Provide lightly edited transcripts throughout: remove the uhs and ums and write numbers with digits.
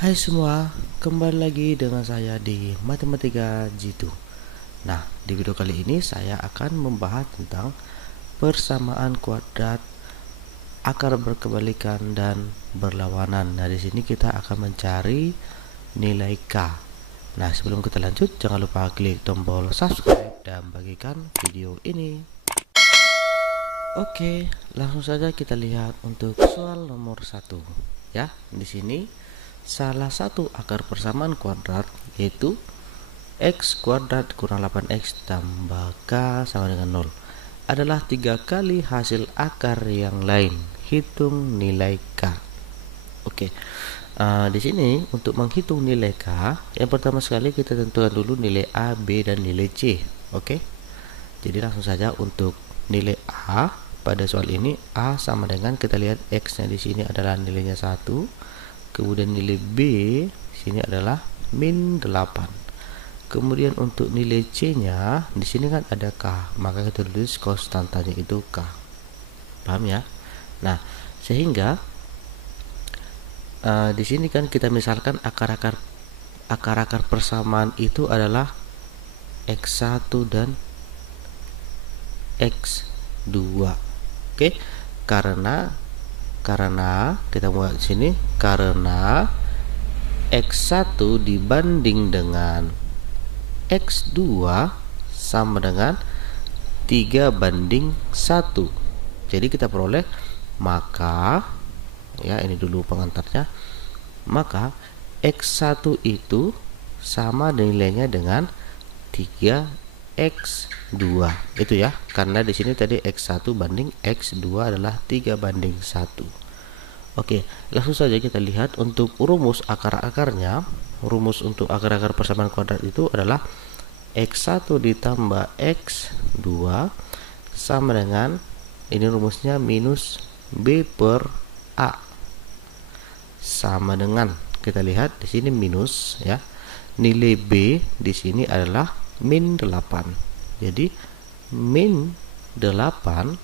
Hai semua, kembali lagi dengan saya di Matematika Jitu. Nah, di video kali ini saya akan membahas tentang persamaan kuadrat, akar berkebalikan dan berlawanan. Nah, di sini kita akan mencari nilai K. Nah, sebelum kita lanjut, jangan lupa klik tombol subscribe dan bagikan video ini. Oke, langsung saja kita lihat untuk soal nomor 1. Ya, di sini salah satu akar persamaan kuadrat yaitu x kuadrat kurang 8x tambah k sama dengan 0 adalah 3 kali hasil akar yang lain. Hitung nilai k. Oke, di sini untuk menghitung nilai k, yang pertama sekali kita tentukan dulu nilai a, b, dan nilai c. Oke, jadi langsung saja untuk nilai a pada soal ini, a sama dengan, kita lihat x nya di sini adalah nilainya 1. Kemudian nilai B sini adalah min 8. Kemudian untuk nilai C-nya di sini kan ada K, maka kita tulis konstantanya itu K. Paham ya? Nah, sehingga di sini kan kita misalkan akar-akar persamaan itu adalah X1 dan X2. Oke, karena kita buat di sini karena X1 dibanding dengan X2 sama dengan 3 banding 1. Jadi kita peroleh, maka ya ini dulu pengantarnya, maka X1 itu sama nilainya dengan 3x2 itu ya, karena di sini tadi x1 banding x2 adalah 3 banding 1. Oke, langsung saja kita lihat untuk rumus akar-akarnya. Rumus untuk akar-akar persamaan kuadrat itu adalah x1 ditambah x2 sama dengan, ini rumusnya, minus b per a sama dengan, kita lihat di sini minus ya, nilai b di sini adalah min 8. Jadi min 8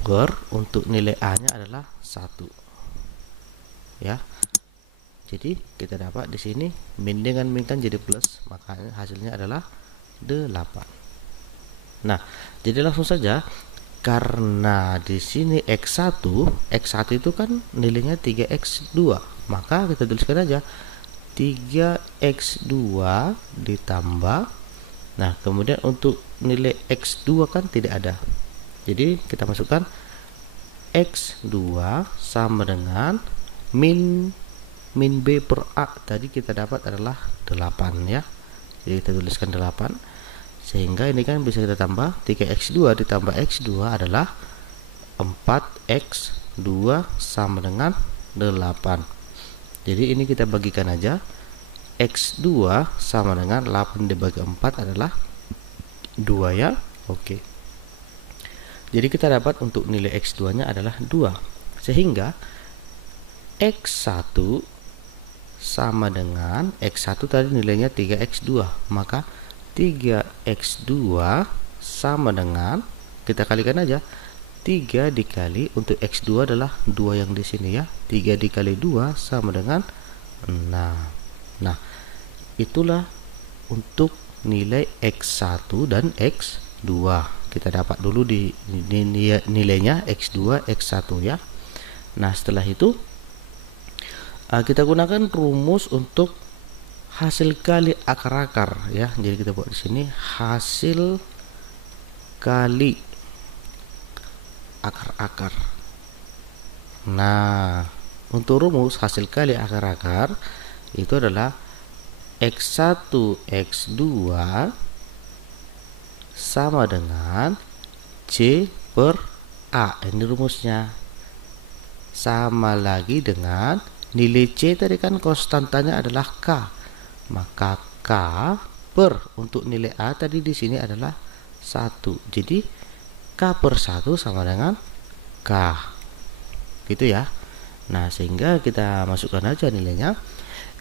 per, untuk nilai a nya adalah 1 ya. Jadi kita dapat di sini min dengan min kan jadi plus, maka hasilnya adalah 8. Nah, jadi langsung saja, karena di sini x1 itu kan nilainya 3x2, maka kita tuliskan aja 3x2 ditambah, nah kemudian untuk nilai x2 kan tidak ada, jadi kita masukkan x2 sama dengan min b per a, tadi kita dapat adalah 8 ya. Jadi kita tuliskan 8, sehingga ini kan bisa kita tambah, 3x2 ditambah x2 adalah 4x2 sama dengan 8. Jadi ini kita bagikan aja, x2 sama dengan 8 dibagi 4 adalah 2 ya. Oke, jadi kita dapat untuk nilai x2 nya adalah 2, sehingga x1 sama dengan, x1 tadi nilainya 3x2, maka 3x2 sama dengan, kita kalikan aja, 3 dikali, untuk x2 adalah 2 yang di sini ya, 3 dikali 2 sama dengan 6. Nah, itulah untuk nilai x1 dan x2. Kita dapat dulu di nilainya x2, x1 ya. Nah, setelah itu kita gunakan rumus untuk hasil kali akar-akar ya. Jadi kita buat di sini hasil kali akar-akar. Nah, untuk rumus hasil kali akar-akar itu adalah x1 x2 sama dengan c per a. Ini rumusnya. Sama lagi dengan nilai c tadi kan konstantanya adalah k, maka k per, untuk nilai a tadi di sini adalah 1. Jadi k per 1 sama dengan k. Gitu ya. Nah, sehingga kita masukkan aja nilainya,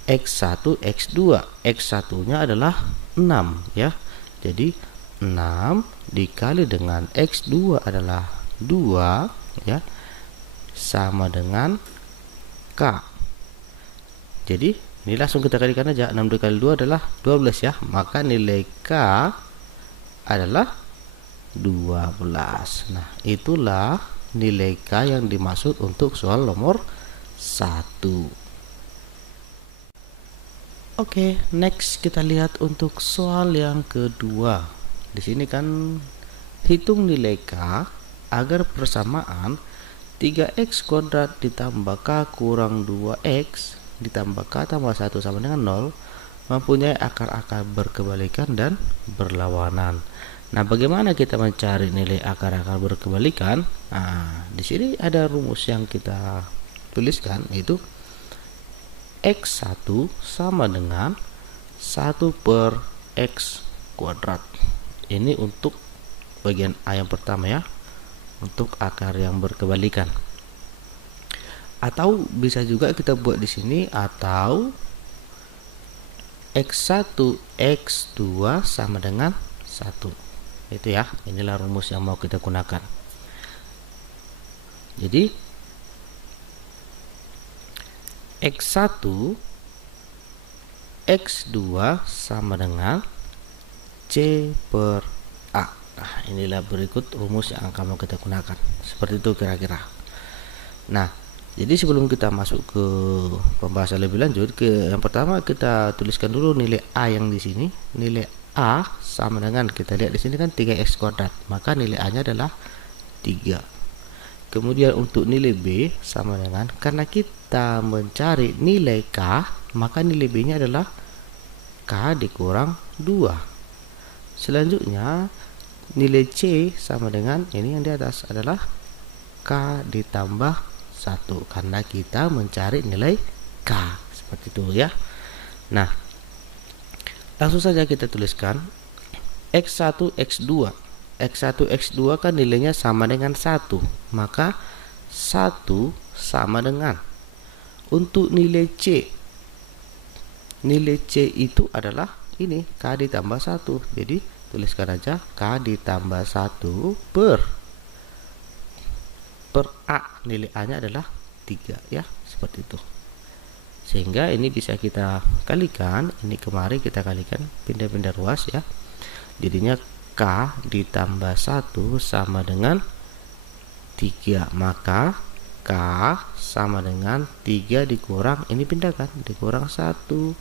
x1 x2. x1 nya adalah 6 ya. Jadi 6 dikali dengan x2 adalah 2 ya sama dengan K. Jadi ini langsung kita kalikan aja. 6 dikali 2 adalah 12 ya. Maka nilai K adalah 12. Nah, itulah nilai K yang dimaksud untuk soal nomor 1. Oke, next kita lihat untuk soal yang kedua. Di sini kan hitung nilai K agar persamaan 3x kuadrat ditambah K kurang 2x ditambah K tambah 1 sama dengan 0 mempunyai akar-akar berkebalikan dan berlawanan. Nah, bagaimana kita mencari nilai akar-akar berkebalikan? Nah, di sini ada rumus yang kita tuliskan, yaitu x1 sama dengan 1 per x kuadrat. Ini untuk bagian A yang pertama ya, untuk akar yang berkebalikan. Atau bisa juga kita buat di sini, atau x1 x2 sama dengan 1. Itu ya, inilah rumus yang mau kita gunakan. Jadi x1 x2 sama dengan c per a. Nah, inilah berikut rumus yang akan kita gunakan. Seperti itu kira-kira. Nah, jadi sebelum kita masuk ke pembahasan lebih lanjut, yang pertama kita tuliskan dulu nilai A yang di sini. Nilai A sama dengan, kita lihat di sini kan 3x kuadrat, maka nilai A-nya adalah 3. Kemudian untuk nilai B sama dengan, karena kita mencari nilai K, maka nilai B-nya adalah K dikurang 2. Selanjutnya nilai C sama dengan, ini yang di atas adalah K ditambah 1, karena kita mencari nilai K. Seperti itu ya. Nah, langsung saja kita tuliskan x1 x2. x1 x2 kan nilainya sama dengan 1, maka 1 sama dengan, untuk nilai C itu adalah ini K ditambah 1. Jadi tuliskan aja K ditambah 1 per A, nilai A nya adalah 3 ya, seperti itu. Sehingga ini bisa kita kalikan, ini kemari kita kalikan, pindah-pindah ruas ya. Jadinya K ditambah 1 sama dengan 3, maka K sama dengan 3 dikurang, ini pindahkan, dikurang 1,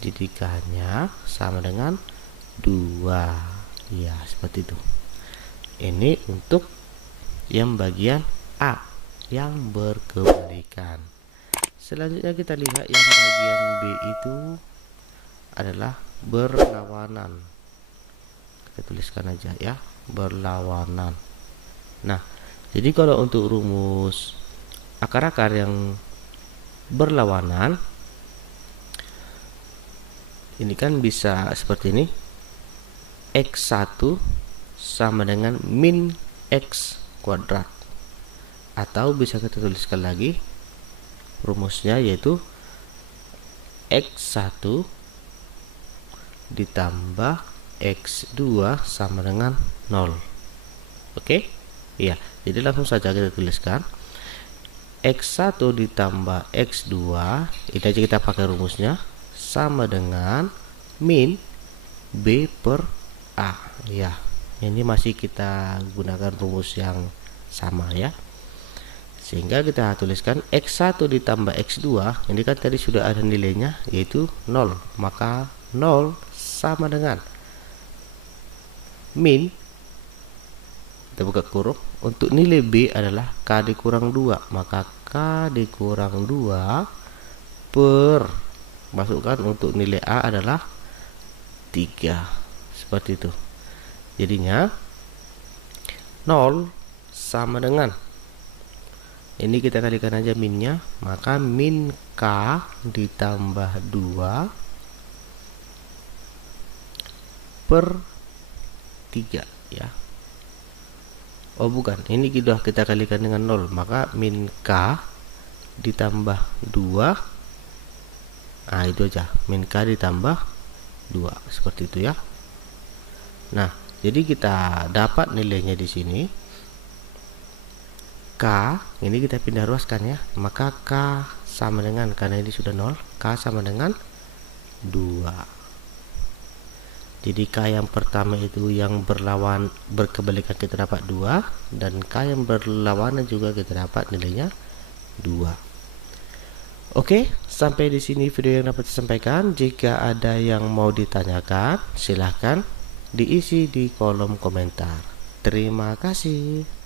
jadi K-nya sama dengan 2 ya, seperti itu. Ini untuk yang bagian A yang berkebalikan. Selanjutnya kita lihat yang bagian B itu adalah berlawanan. Kita tuliskan aja ya, berlawanan. Nah, jadi kalau untuk rumus akar-akar yang berlawanan, ini kan bisa seperti ini. X1 sama dengan min X kuadrat. Atau bisa kita tuliskan lagi rumusnya, yaitu x1 ditambah x2 sama dengan 0. Oke? Iya, jadi langsung saja kita tuliskan x1 ditambah x2, ini aja kita pakai rumusnya, sama dengan min b per a. Ya, ini masih kita gunakan rumus yang sama ya. Sehingga kita tuliskan x1 ditambah x2, ini kan tadi sudah ada nilainya, yaitu 0, maka 0 sama dengan min, kita buka kurung, untuk nilai B adalah K dikurang 2, maka K dikurang 2 per, masukkan untuk nilai A adalah 3, seperti itu. Jadinya 0 sama dengan, ini kita kalikan aja minnya, maka min K ditambah 2 per 3 ya. Oh bukan, ini sudah kita kalikan dengan 0, maka min K ditambah 2, nah itu aja, min K ditambah 2, seperti itu ya. Nah, jadi kita dapat nilainya di sini K ini kita pindah ruaskan ya, maka K sama dengan, karena ini sudah 0, K sama dengan 2. Jadi K yang pertama itu yang berkebalikan kita dapat 2, dan K yang berlawanan juga kita dapat nilainya 2. Oke, sampai di sini video yang dapat disampaikan. Jika ada yang mau ditanyakan, silahkan diisi di kolom komentar. Terima kasih.